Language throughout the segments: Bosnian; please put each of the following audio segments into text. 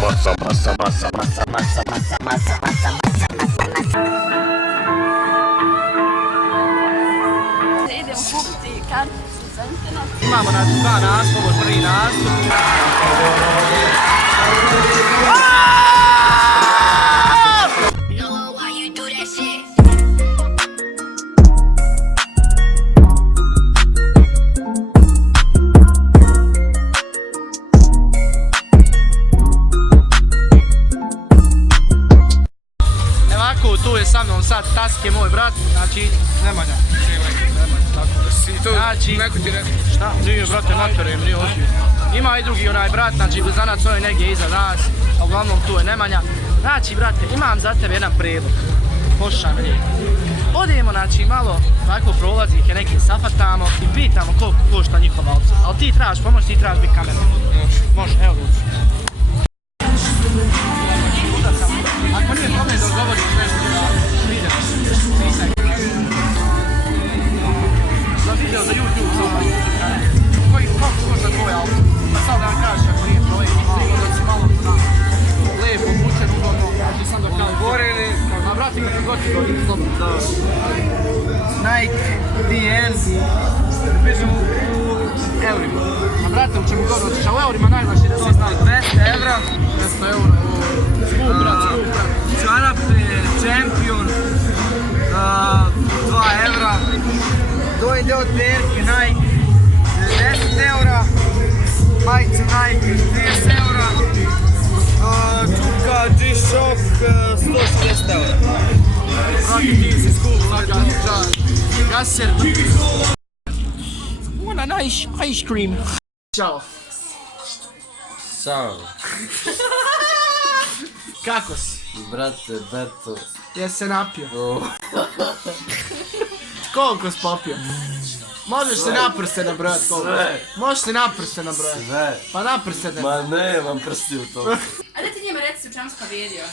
Masa, masa, masa, masa, masa, masa, masa, masa, masa, masa. Idemo kupiti karticu za internet. Imamo znači dva naslova, prvi naslov. Ovako, tu je sa mnom sad Taske, moj brat, znači Nemanja. Znači, Neko ti rekao. šta? Nije, brate, naturujem, nije ozbiljno. Ima i drugi onaj brat, znači blizanac on je negdje iza nas, a uglavnom tu je Nemanja. Znači, brate, imam za tebe jedan prijedlog. Poslušaj me lijepo. Odemo, znači, malo tako prolazih je neke safatamo i pitamo koliko košta njihova opcija. Ali ti trebaš pomoć, ti trebaš biti kamerom. Može, evo Luci. Ako nije problem da odgovoriš nešto da videš, pitaj. Za video za YouTube samo koliko košta tvoj auto? Pa sad da vam kažeš ako nije projekt, sigurno da si malo lijepo, obučen, ugodno, znači sam da kao gore ili... Ma brati, kako god ti dođe, slobodno. Nike, DN, pišem u eurima. Ma brate, u čemu god hoćeš, a u eurima najlaši da si znali. 200 evra. 200 eura, skup brat, skup brat. Čarape, Champion, 2 evra. Dojde od Berke, Nike, 90 eura. Majice Nike, 30 eura. Čuka, G-Shock, 160 eura. Brati, ti si skup, svaka čast. Gaser. Want a nice ice cream. Ćao. Ćao, Kako si? brate, Beto. Jesi se napio? O, Koliko si popio? Možeš se naprste nabrojat koliko? Sve. Možeš se naprste nabrojat? sve. Pa naprste ne. Ma nemam prsti u to. A da ti njima reci u čemu si pobjedio?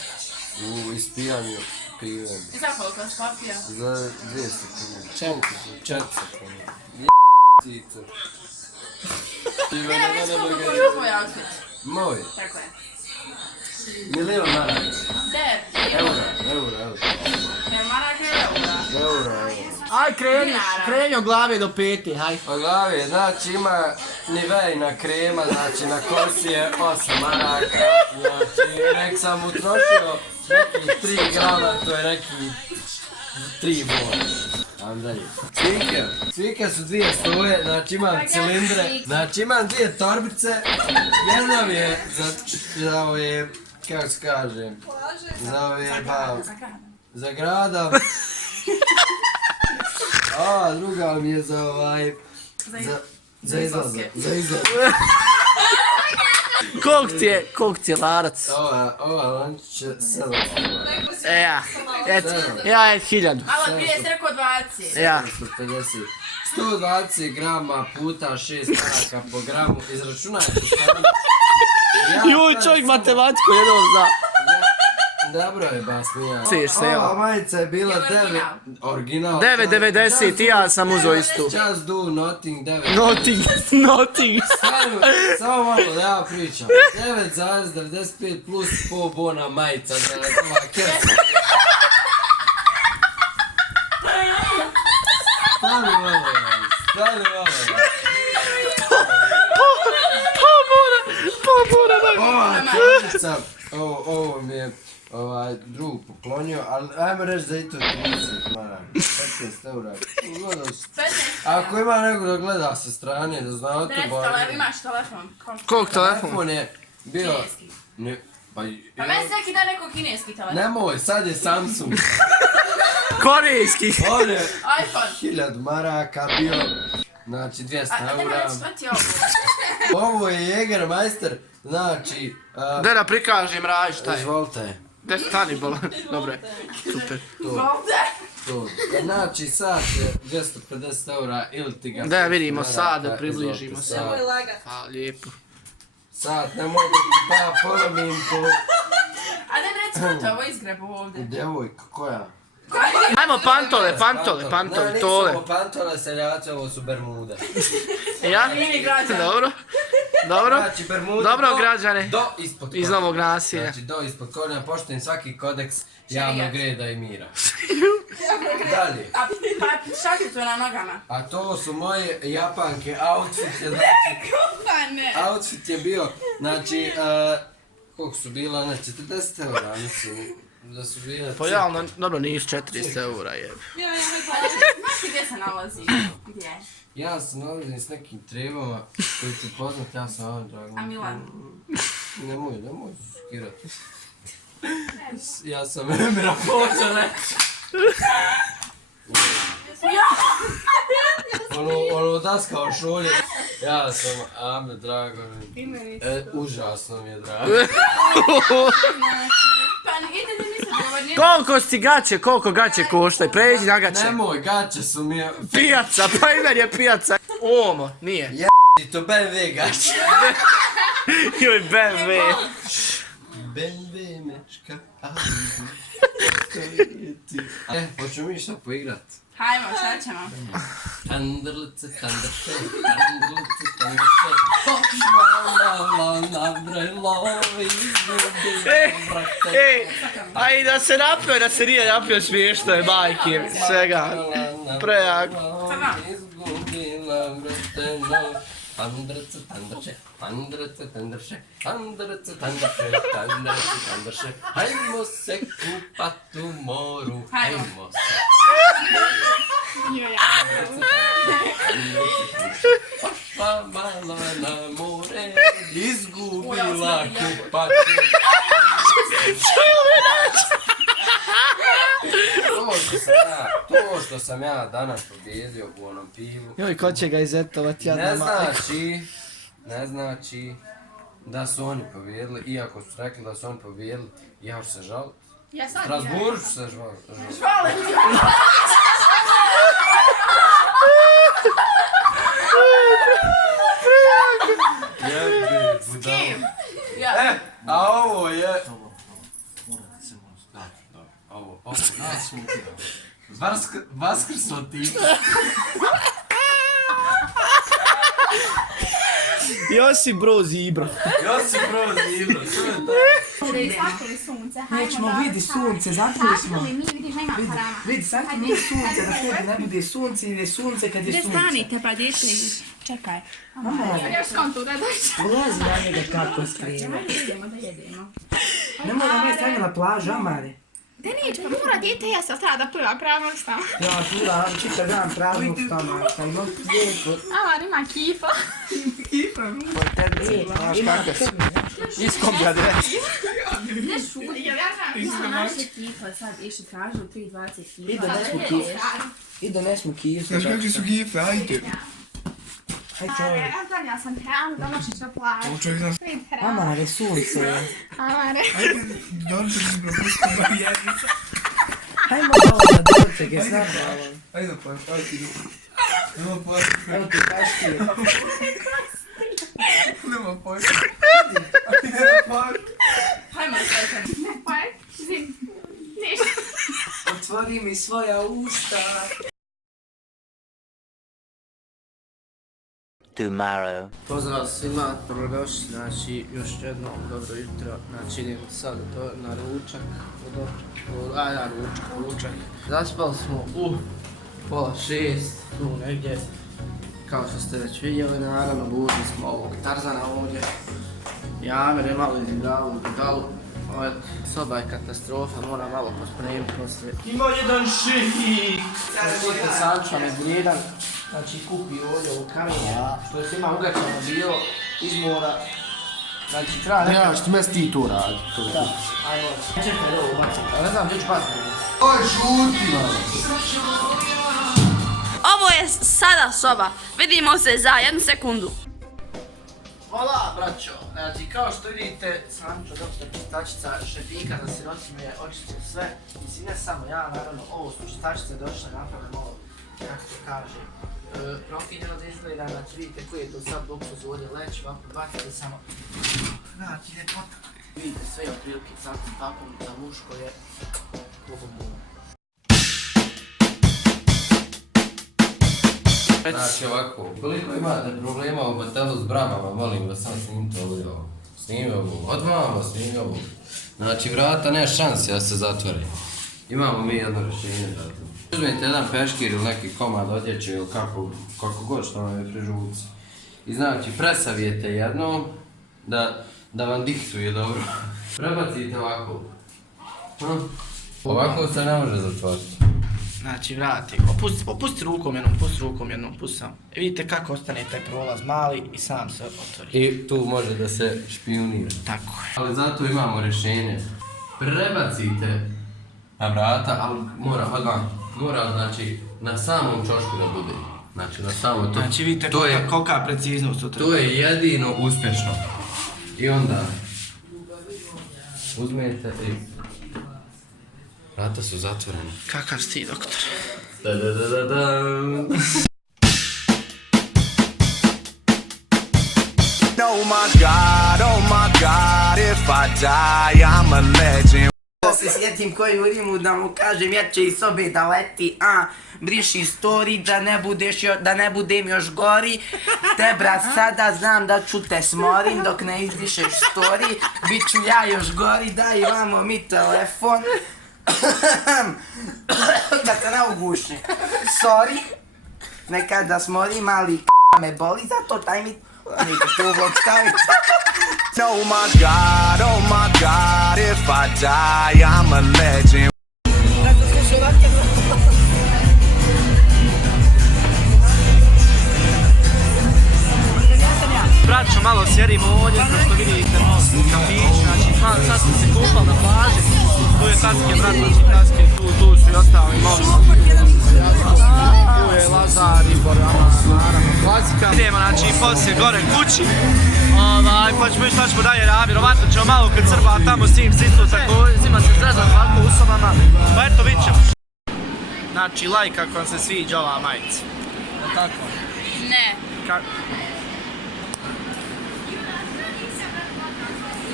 U ispijanju piven. I za koliko si popio? Za 2 sekunde. 4 sekunde. Ti to. Ne, reci koliko košta tvoj outfit. Moj. Tako je. Milion maraka. Eura. Eura. Ne, maraka je eura. Eura. Aj krenjo glave do pete, haj. Po glavi, znači ima nivejna krema, znači na kosi je 8 maraka. Znači, nek sam utrošio nekih 3 grama, to je nekih 3 bola. Andalje. Cvike su 2 struje, znači imam cilindre, znači imam 2 torbice, jedna mi je za ove, kako se kaže, za ove, za grada, a druga mi je za ovaj, za izlazak. Koliko ti je larac? Ova lančić će 700. Ja je 1000. Malo prije si rekao 20. Ja. 750. 120 grama puta 6 maraka po gramu, izračunajte šta mi... Juj, čovjek matematiku jedno zna. Dobro je, basmija. Siješ se, ja. Ova majica je bila 9... Original. 9,90 i ja sam uzeo istu. Just do nothing 9. Nothing. Samo malo da ja pričam. 9,95 plus pol bona majica za ova kersa. Stani malo. Ova čučica, ovo mi je drug poklonio, ali ajmo reći da i to 30 maraka, 15 eura. Ako ima neko da gleda sa strane, da zna o to bolje. Imaš telefon. Koliko telefon? Telefon je bio... Kineski. Pa Pa meni svaki dan neko kineski telefon. nemoj, sad je Samsung. Korejski. On je iPhone. 1000 maraka bio, znači 200 A nema eura. reći šta ti je ovo? Ovo je Jägermeister, znači... Da da prikažem raj šta je. Izvolite. Gdje stani bola? Dobre, super. To. Znači sad je 250 eura ili ti ga... Da vidimo sad, da Izvolite, približimo se. sad. A, lijepo. Sad, ne mogu da ja ponovim to... A ne reci ko to ovo izgrebu ovdje. Djevojka, koja? Ajmo pantole, Ne, tole. nisu ovo pantole, seljaci, ovo su bermude. Ja? Mini građan. Dobro. Dobro? Znači, bermude Dobro, do- građane. Do ispod koljena. Iz Novog nasilja. Znači, do ispod koljena, poštujem svaki kodeks javnog reda i mira. Dalje. A šta ti to na nogama? A to su moje japanke, outfit je, znači, Pa ne. outfit je bio, znači, koliko su bila, ne, 40 eura, mislim, da su bile... Pa ja, dobro, nisu 400 eura jebe. Ja ne znam, znaš gdje se nalazi? Gdje? Ja se nalazim s nekim trebama koji ću poznat, ja sam vam drago. A Milan? Nemoj skirati. Ja sam Emira Počane. Ono daskao šolje. Ja sam Ame Dragović. Užasno mi je drago. Pa idete misliti ovo nije... Koliko gaće koštaju? Pređi na gaće. Nemoj, gaće su mi... Pijaca, pa imen je pijaca. Omo, nije. I to BMW gaće. Joj, BMW. BMW mečka. Hoćemo mi šta poigrat? Hajmo, šta ćemo? Tandrlice, tandrše, tandrlice, tandrše. Pošla na brajlovi, Ej, aj da se napio, da se nije napio smiješno je, majke, svega. Prejako. izgubila vrsteno. Tandrlice, tandrše, tandrlice, tandrše, tandrlice, tandrše, tandrlice, tandrše. Hajmo se kupat u moru, hajmo se. Pošla malo na more, izgubila kupatu. To što sam ja danas pobjedio u onom pivu, Joj, ko će ga izetovat, ja ne znači da su oni pobjedili, iako su rekli da su oni pobjedili, ja ću se žaliti. Ja sad Strasbourg ću se žaliti. Jebi, budalo. Ja. A ovo je... Ovo, ja sam Vaskrsno tipa. Josip Broz i Ibra. Josip Broz i Ibra, što je to? Sakrili sunce, hajmo Nećemo da vidi sunce, zakrili smo. Sakrili mi, vidiš, nema harama. Vidi, sakrili mi sunce, da tebi ne bude sunce ili je sunce kad je Gdje sunce. stanite pa dječni, čekaj. Još kontu da dođe. Ulazi na njega kako skriva. Idemo da jedemo. Ne mora me staviti na plažu, amare. Da neće, pa mora djete jesti, ali treba da pliva pravnog stava. Ja čula, čitav dan praznog stomaka, imam lijepo. Amar ima kifa. Znaš kakve su? Iskom ja dres. Ne šuti. Ja naše kifa sad išli tražu 3,20 kifa. I donesmo kifu. I donesmo kifu. Znaš kakve su gife, ajde. Aj čovjek. Ja sam hranu, donošić na plažu. Ovo čovjek znaš, Amare, sunce. Amare. ajde, dođe se propustiti jednica. Hajmo malo da dođe, ga znam malo. Ajde pa, ajde ti idu. Nema pojma. Evo ti kaškije. Nema pojma. Ajde, nema pojma. Hajmo sve. Ne, pa je, zim. Ništa. Otvori mi svoja usta. Tomorrow. Pozdrav svima, dobrodošli, znači još jednom dobro jutro, znači idem sad na ručak, ručak. Zaspali smo u 5:30, tu negdje, kao što ste već vidjeli, naravno budili smo ovog Tarzana ovdje. Jamer je malo izigravao u budalu, soba je katastrofa, mora malo pospremiti poslije. Ima jedan šehik! Znači, Sančo Medvjedan, znači kupi ovdje u kamenje, što je svima ugačano bilo iz mora. Znači treba neka... Nemaš ti mesti ti to radi. Da, ajmo, čekaj da ovo bacim, ali ne znam gdje ću baciti. Oj, šuti malo. Ovo je sada soba. Vidimo se za 1 sekundu. Hvala, braćo. Znači, kao što vidite, Sančo, doktor čistačica, šefika za sirotinju je očistio sve. Mislim, ne samo ja, naravno, ovo su čistačice došle, napravile malo, kako se kaže, profilno da izgleda, znači vidite koji je to sad luksuz ovdje leći, ovako bacite samo, znači ljepota. Vidite sve otprilike tako, za muško je bom. Znači ovako, koliko imate problema u hotelu s bramama, molim vas sam snimite ovo. Snimi ovo, odmah snimi ovo. Znači vrata nema šanse da se zatvori. Imamo mi jedno rješenje za to. Uzmite jedan peškir ili neki komad odjeće ili kako god što vam je pri žuci. I znači presavijete jednom da vam dihtuje dobro. Prebacite ovako. Ovako se ne može zatvoriti. Znači vrati, opusti rukom jednom, pusti sam. Vidite kako ostane taj prolaz mali i sam se otvori. I tu može da se špijunira. Tako je. Ali zato imamo rješenje. Prebacite na vrata, ali mora znači na samom čošku da bude. Znači na samom to. Znači vidite kolika preciznost u to. To je jedino uspješno. I onda uzmete i vrata su zatvorene. Kakav si ti, doktor? Oh my god, if I die, I'm a legend. Da se sjetim koji u Rimu da mu kažem jače iz sobe da leti, briši story da ne budem još gori. Te brat sada znam da ću te smorim dok ne izdišeš story, bit ću ja još gori, daj vamo mi telefon. Da te ne uguši. Sorry, nekad da smorim ali me boli, zato taj mi nećeš tu vlog staviti. Oh my god, if I die, I'm a legend. Braćo, malo sjedimo ovdje, kao što vidite, u kafiću, znači sad smo se kupali na plaži, tu je Taske, brat, znači Taske, tu su i ostali movi. Tu je Lazar, Ibor, naravno, klasika. Idemo, znači, poslije gore kući, pa ćemo vidjeti šta ćemo dalje raditi, vjerovatno ćemo malo kod Srba, tamo s njim se isto tako, zima se zrezati ovako u sobama, pa eto, vidit ćemo. Znači, like ako vam se sviđa ova majica. Tako? Ne.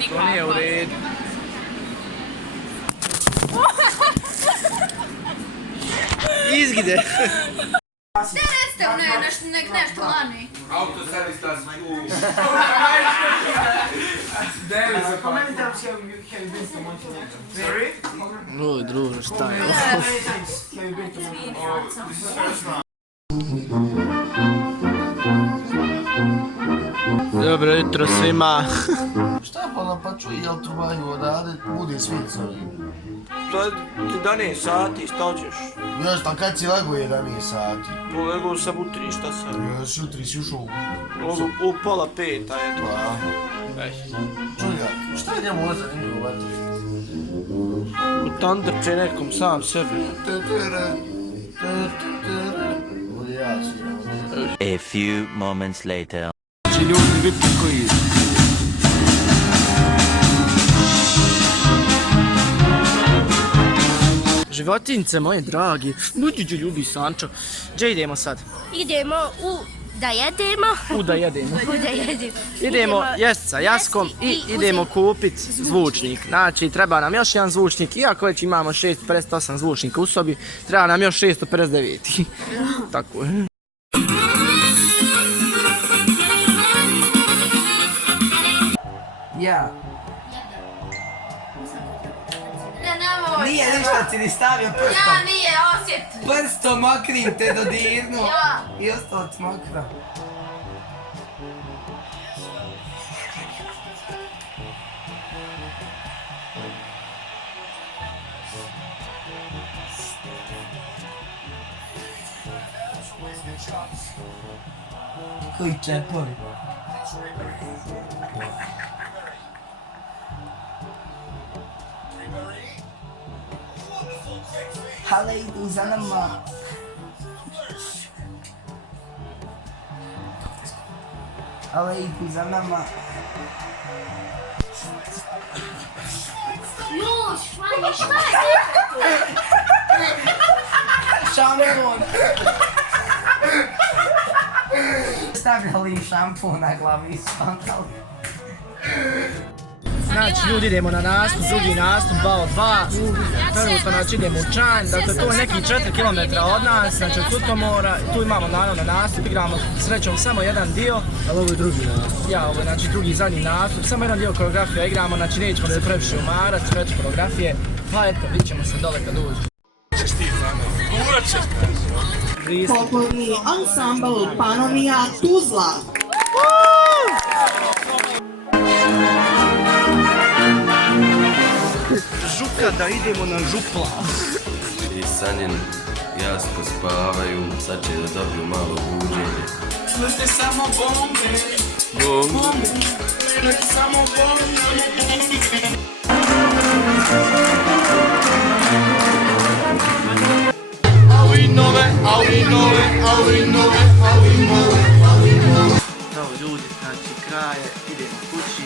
To nije u redu. Izgide. Ne recite nešto lani. Autoservis tas u... Oj, druže, šta je? Dobro jutro svima. Šta pa čuj, jel trebaju odavde, bude svijet s ovim? To ti 11 sati, šta ćeš? Još, a kad si lego 11 sati? Polegao sam u 3, šta sam? Još jutri si ušao U pola 5, a eto. Čuj, šta je njemu zanimljivo vatri? U tandrče nekom sam sebi. A few moments later. Znači ljudi biti koji... Životinjice moje dragi, budiđu ljubi Sančo. Gdje idemo sad? Idemo da jedemo. Idemo jest sa Jaskom i idemo kupit zvučnik. Znači treba nam još jedan zvučnik, iako već imamo 658 zvučnika u sobi, treba nam još 659. Tako je. Ja. Nemoj. Nije ništa si ni stavio prstom. Ja nije, osjet. Prstom mokrim te dodirnu. Ja. I ostalo ti mokro. Koji čepovi. Ale idu za nama. Ale idu za nama. Juž, Vanja, šta je? Šampun. Stavljali šampun na glavi i spantali. Znači, ljudi idemo na nastup, drugi nastup, 2 od 2. Trenutno znači idemo u Čanj, dakle to je neki 4 km od nas, znači od Sutomora. Tu imamo naravno nastup, igramo srećom samo jedan dio. Ali ovo je drugi nastup. Ja, ovo je znači drugi zadnji nastup, samo jedan dio koreografija igramo, znači nećemo se previše umarat, sveće koreografije. Pa eto, vidit ćemo se dole kad uđe. Folklorni ansambl Panomija Tuzla. Žuka da idemo na župla. I Sanjin Jasko spavaju, sad će da dobiju malo buđenje. Slušajte samo bombe. Bombe. Slušajte samo bombe. Evo ljudi, znači kraj je, idemo kući.